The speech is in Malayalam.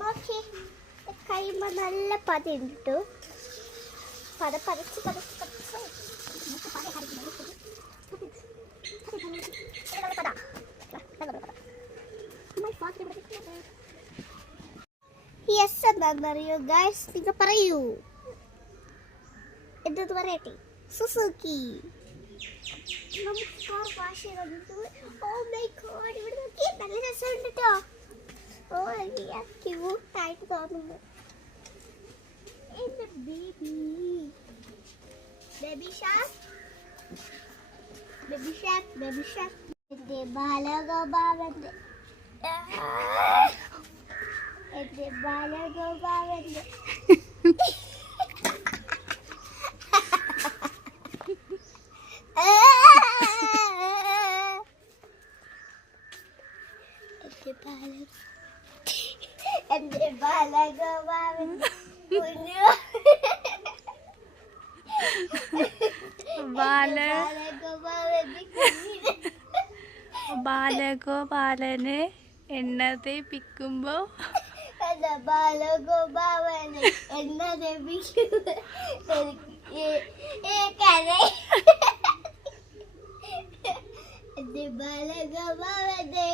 നോക്കി കഴിയുമ്പോ നല്ല പതിട്ടു പതച്ച് യെസ് എന്താണെന്നറിയോ ഗൈസ്, നിങ്ങൾ പറയൂ. എന്തെന്ന് പറയട്ടെ? സുസുക്കി. നമുക്ക് ഭാഷ കണ്ടു. ഓ മൈ ഗോഡ്, ഇവിടെ നോക്കി നല്ല രസമുണ്ട് കേട്ടോ. ഓ എനിക്ക് ക്യൂട്ടായിട്ട് തോന്നുന്നു. എന്റെ baby baby shark baby shark baby shark. എന്റെ ബാലഗോപാലന്റെ എന്റെ ബാലഗോപാലന്റെ എന്റെ ബാലഗോപാലന്റെ ബാലഗോപാലന് എണ്ണ തേപ്പിക്കുമ്പോ ബാലഗോപാലന് എണ്ണ തേപ്പിക്കുമ്പോ എന്റെ ബാലഗോപാലന്റെ